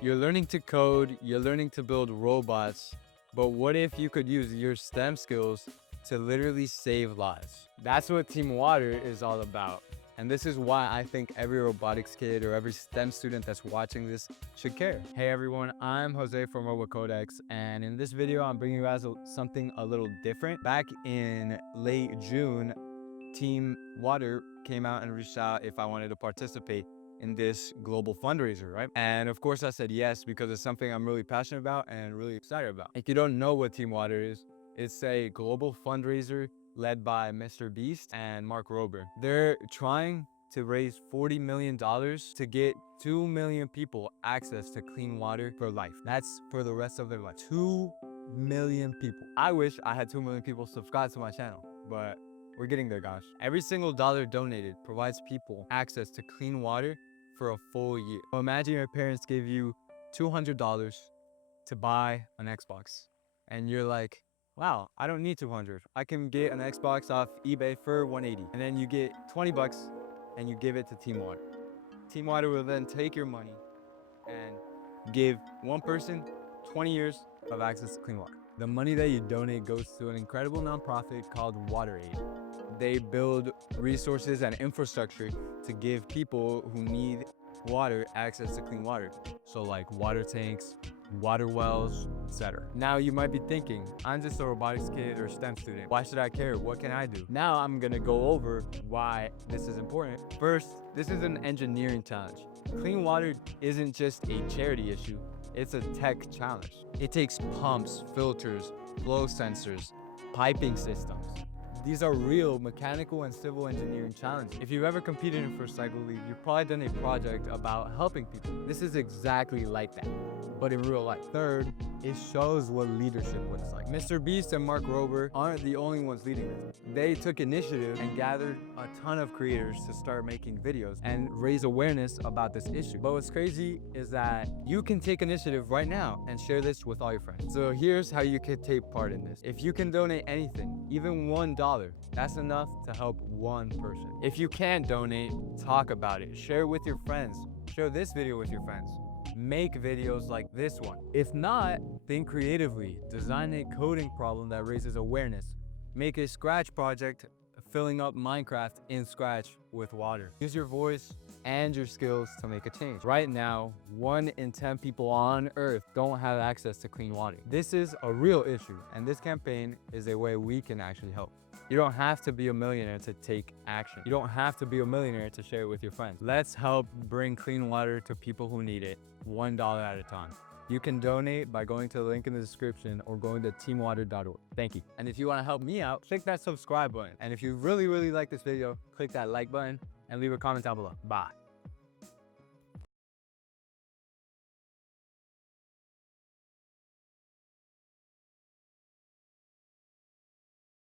You're learning to code, you're learning to build robots, but what if you could use your STEM skills to literally save lives? That's what Team Water is all about. And this is why I think every robotics kid or every STEM student that's watching this should care. Hey everyone, I'm Jose from Robotics, and in this video, I'm bringing you guys something a little different. Back in late June, Team Water came out and reached out if I wanted to participate in this global fundraiser, right? And of course I said yes, because it's something I'm really passionate about and really excited about. If you don't know what Team Water is, it's a global fundraiser led by Mr. Beast and Mark Rober. They're trying to raise $40 million to get 2 million people access to clean water for life. That's for the rest of their life. 2 million people. I wish I had 2 million people subscribe to my channel, but we're getting there, guys. Every single dollar donated provides people access to clean water for a full year. So imagine your parents gave you $200 to buy an Xbox, and you're like, wow, I don't need 200. I can get an Xbox off eBay for 180. And then you get 20 bucks and you give it to Team Water. Team Water will then take your money and give one person 20 years of access to clean water. The money that you donate goes to an incredible nonprofit called WaterAid. They build resources and infrastructure to give people who need water access to clean water. So like water tanks, water wells, etc. Now you might be thinking, I'm just a robotics kid or STEM student. Why should I care? What can I do? Now I'm gonna go over why this is important. First, this is an engineering challenge. Clean water isn't just a charity issue, it's a tech challenge. It takes pumps, filters, flow sensors, piping systems. These are real mechanical and civil engineering challenges. If you've ever competed in First Cycle League, you've probably done a project about helping people. This is exactly like that, but in real life. Third, it shows what leadership looks like. Mr. Beast and Mark Rober aren't the only ones leading this. They took initiative and gathered a ton of creators to start making videos and raise awareness about this issue. But what's crazy is that you can take initiative right now and share this with all your friends. So here's how you can take part in this. If you can donate anything, even $1, that's enough to help one person. If you can't donate, talk about it. Share it with your friends. Share this video with your friends. Make videos like this one. If not, think creatively. Design a coding problem that raises awareness. Make a Scratch project filling up Minecraft in Scratch with water. Use your voice and your skills to make a change. Right now, 1 in 10 people on Earth don't have access to clean water. This is a real issue, and this campaign is a way we can actually help. You don't have to be a millionaire to take action. You don't have to be a millionaire to share it with your friends. Let's help bring clean water to people who need it, $1 at a time. You can donate by going to the link in the description or going to teamwater.org. Thank you. And if you want to help me out, click that subscribe button. And if you really like this video, click that like button and leave a comment down below. Bye.